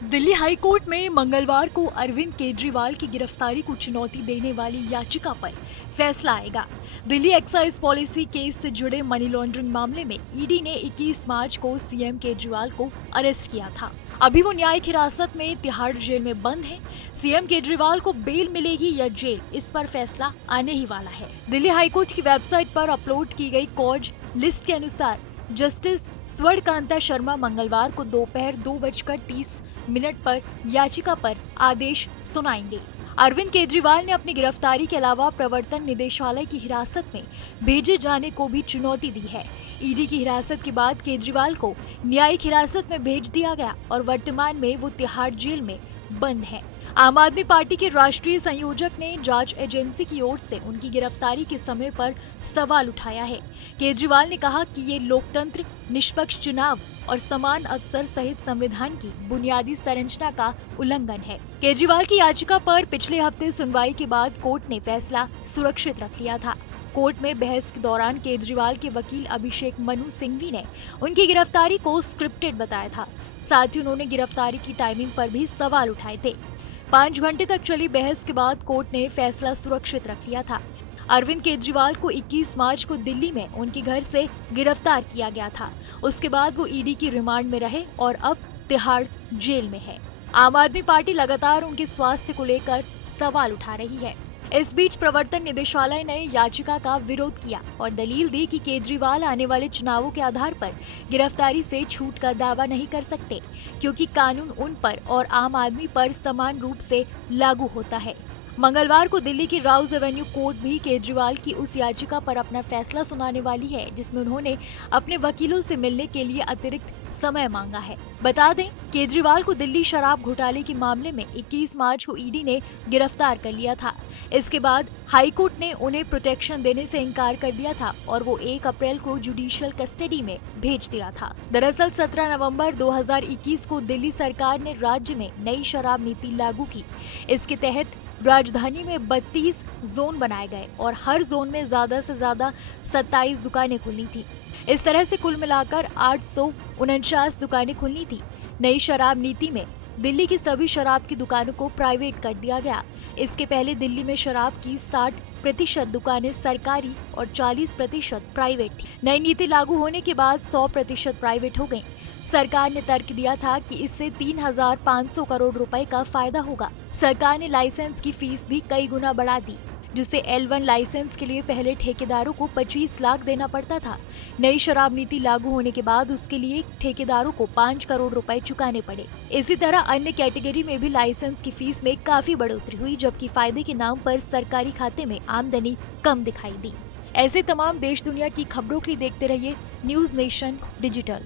Delhi high court में मंगलवार को अरविंद केजरीवाल की गिरफ्तारी को चुनौती देने वाली याचिका पर फैसला आएगा। दिल्ली एक्साइज पॉलिसी केस से जुड़े मनी लॉन्ड्रिंग मामले में ईडी ने 21 मार्च को सीएम केजरीवाल को अरेस्ट किया था। अभी वो न्यायिक हिरासत में तिहाड़ जेल में बंद है। सीएम केजरीवाल को बेल मिलेगी या जेल, इस पर फैसला आने ही वाला है। दिल्ली हाईकोर्ट की वेबसाइट पर अपलोड की गई कॉज लिस्ट के अनुसार जस्टिस स्वर्णकांता शर्मा मंगलवार को दोपहर 2:30 पर याचिका पर आदेश सुनाएंगे। अरविंद केजरीवाल ने अपनी गिरफ्तारी के अलावा प्रवर्तन निदेशालय की हिरासत में भेजे जाने को भी चुनौती दी है। ईडी की हिरासत के बाद केजरीवाल को न्यायिक हिरासत में भेज दिया गया और वर्तमान में वो तिहाड़ जेल में बंद है। आम आदमी पार्टी के राष्ट्रीय संयोजक ने जांच एजेंसी की ओर से उनकी गिरफ्तारी के समय पर सवाल उठाया है। केजरीवाल ने कहा कि ये लोकतंत्र, निष्पक्ष चुनाव और समान अवसर सहित संविधान की बुनियादी संरचना का उल्लंघन है। केजरीवाल की याचिका पर पिछले हफ्ते सुनवाई के बाद कोर्ट ने फैसला सुरक्षित रख लिया था। कोर्ट में बहस के दौरान केजरीवाल के वकील अभिषेक मनु सिंघवी ने उनकी गिरफ्तारी को स्क्रिप्टेड बताया था। साथ ही उन्होंने गिरफ्तारी की टाइमिंग पर भी सवाल उठाए थे। 5 घंटे तक चली बहस के बाद कोर्ट ने फैसला सुरक्षित रख लिया था। अरविंद केजरीवाल को 21 मार्च को दिल्ली में उनके घर से गिरफ्तार किया गया था। उसके बाद वो ईडी की रिमांड में रहे और अब तिहाड़ जेल में है। आम आदमी पार्टी लगातार उनके स्वास्थ्य को लेकर सवाल उठा रही है। इस बीच प्रवर्तन निदेशालय ने याचिका का विरोध किया और दलील दी कि केजरीवाल आने वाले चुनावों के आधार पर गिरफ्तारी से छूट का दावा नहीं कर सकते, क्योंकि कानून उन पर और आम आदमी पर समान रूप से लागू होता है। मंगलवार को दिल्ली की राउज एवेन्यू कोर्ट भी केजरीवाल की उस याचिका पर अपना फैसला सुनाने वाली है जिसमें उन्होंने अपने वकीलों से मिलने के लिए अतिरिक्त समय मांगा है। बता दें, केजरीवाल को दिल्ली शराब घोटाले के मामले में 21 मार्च को ईडी ने गिरफ्तार कर लिया था। इसके बाद हाईकोर्ट ने उन्हें प्रोटेक्शन देने से इनकार कर दिया था और वो 1 अप्रैल को जुडिशियल कस्टडी में भेज दिया था। दरअसल 17 नवंबर 2021 को दिल्ली सरकार ने राज्य में नई शराब नीति लागू की। इसके तहत राजधानी में 32 जोन बनाए गए और हर जोन में ज्यादा से ज्यादा 27 दुकानें खुलनी थी। इस तरह से कुल मिलाकर 849 दुकानें खुलनी थी। नई शराब नीति में दिल्ली की सभी शराब की दुकानों को प्राइवेट कर दिया गया। इसके पहले दिल्ली में शराब की 60% दुकानें सरकारी और 40% प्राइवेट थी। नई नीति लागू होने के बाद 100% प्राइवेट हो गयी। सरकार ने तर्क दिया था कि इससे 3,500 करोड़ रुपए का फायदा होगा। सरकार ने लाइसेंस की फीस भी कई गुना बढ़ा दी, जिससे L1 लाइसेंस के लिए पहले ठेकेदारों को 25 लाख देना पड़ता था। नई शराब नीति लागू होने के बाद उसके लिए ठेकेदारों को 5 करोड़ रुपए चुकाने पड़े। इसी तरह अन्य कैटेगरी में भी लाइसेंस की फीस में काफी बढ़ोतरी हुई, जबकि फायदे के नाम पर सरकारी खाते में आमदनी कम दिखाई दी। ऐसे तमाम देश दुनिया की खबरों के लिए देखते रहिए न्यूज़ नेशन डिजिटल।